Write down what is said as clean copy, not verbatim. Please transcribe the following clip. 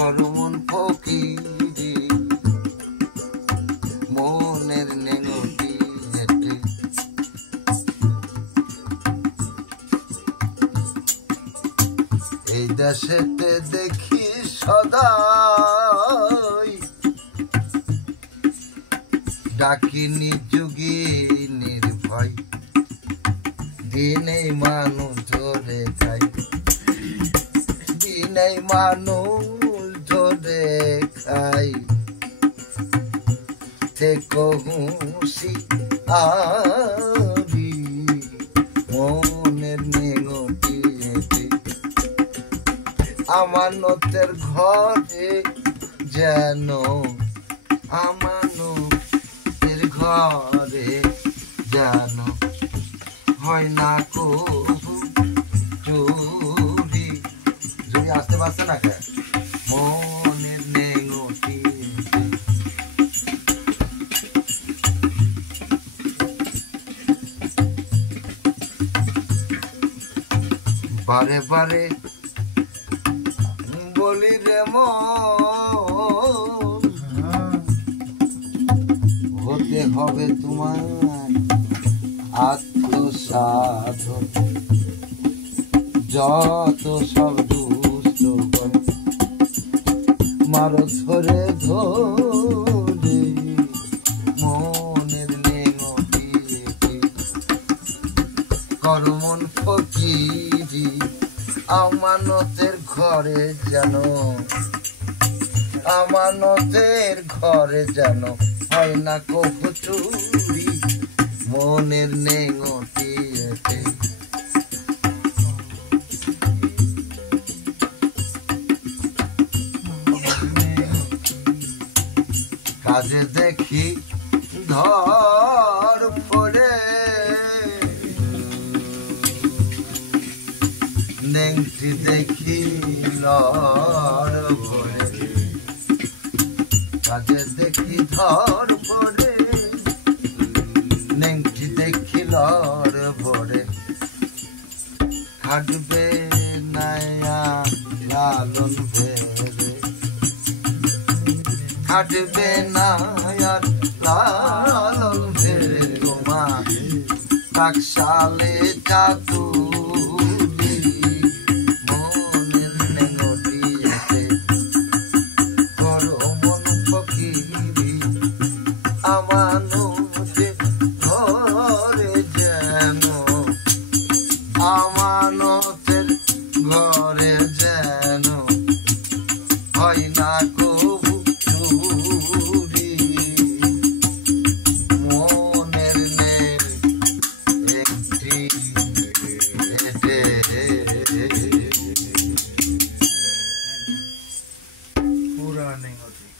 করমন ফকিরি মনের নেংটি হেঁটে এই দেশেতে দেখি সদাই ডাকিনি যুগী নির্ভয় দিনেই মানুষ ধরে খাই দিনেই মানুষ ধরে খাই থেকো হুঁশি আরি মনের নেংটি আমানতের ঘরে যেন আমানতের ঘরে যেন হয় না কবু চুরি যদি আসতে পারছে না কে মনের নেংটি বারে বারে বলি রে মন হতে হবে তোমার আত্মসাধন যত সব দুষ্ট মারো ধরে ধরে মনের নেংটি করমন ফকিরি আমানতের ঘরে যেন আমানতের ঘরে যেন হয় না কবু চুরি মনের নেংটি কাজে দেখি ধর পড়ে নেংটি দেখি লর ভরে কাজে দেখি ধর পড়ে নেংটি দেখি লর ভরে হাঁটবে নায়া লালন ভেরে হাঁটবে নায়ার লালন ভেরে তোমার টাকশালে জাদু